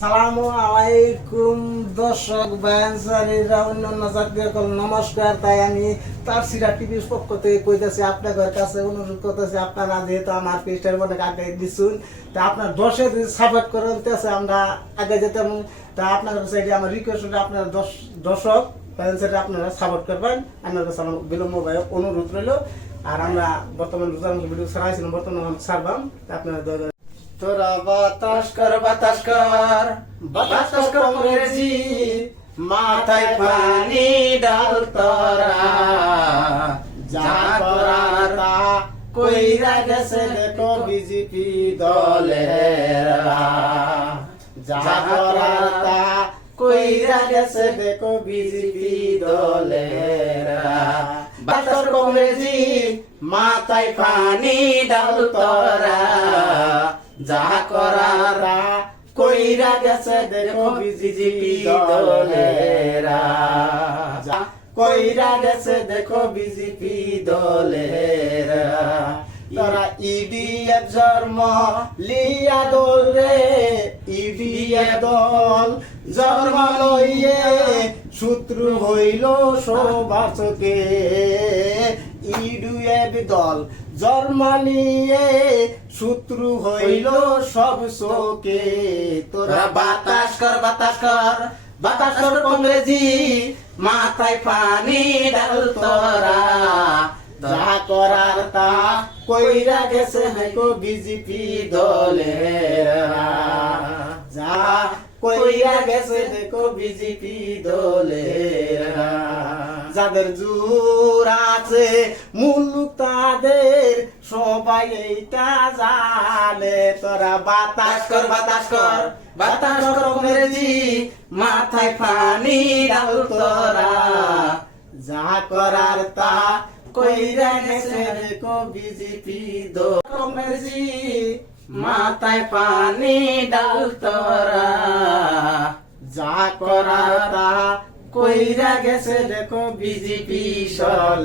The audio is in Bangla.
সালামু আলাইকুম দর্শক বায়ানসারীরা অন্যান্য জাতীয় নমস্কার। তাই আমি তার সিরা টিভির পক্ষ থেকে কইতেছি আপনাদের কাছে অনুরোধ করতেছি, আপনারা যেহেতু আমার পেজটার অনেক আগে দিচ্ছুন, তা আপনার দর্শক যদি সাপোর্ট করেন তাছে আমরা আগে যেতাম। তা আপনার কাছে আমার রিকোয়েস্ট হলে আপনার দর্শক বায়ানসারী আপনারা সাপোর্ট করবেন। আপনার কাছে আমার বিলম্ব অনুরোধ রইল। আর আমরা বর্তমান ভিডিও ছাড়াইছিলাম, বর্তমানে ছাড়বাম আপনারা তোরা বাতাস কর কংগ্রেসি মাথায় পানি ডাল তোরা যা করার তা কইরা গেছে দেখো বিজেপি দলের যা করার তা কইরা গেছে দেখো বিজেপি দলের বাতাস কংগ্রেসি মাথায় পানি ডাল তোরা যা করারা কইরা গেছে দেখো বিজেপি দলেরা যা কইরা গেছে দেখো বিজেপি দলেরা তারা ইডিএফ জন্ম লিয়া দল রে ইডিএফ দল জন্ম লইয়ে শত্রু হইল সবার চোখে ইডিএফ দল জন্ম নিয়ে শত্রু হইল সব চোখে তোরা বাতাস কর কংগ্রেসি মাথায় পানি ডাল তোরা যা করার তা কইরা গেছে হাইকো বিজেপি দলেরা যা কইরা গেছে দেখো বিজেপি দলেরা যাদের জোর আছে মুলুক তাদের সবাই এইটা জানে তোরা বাতাস কর কংগ্রেসি মাথায় পানি ডাল তোরা যা করার তা কইরা গেছে দেখো বিজেপি দল কংগ্রেসি মাথায় পানি ডাল তোরা যা করার তা কইরা গেছে দেখো বিজেপি দল।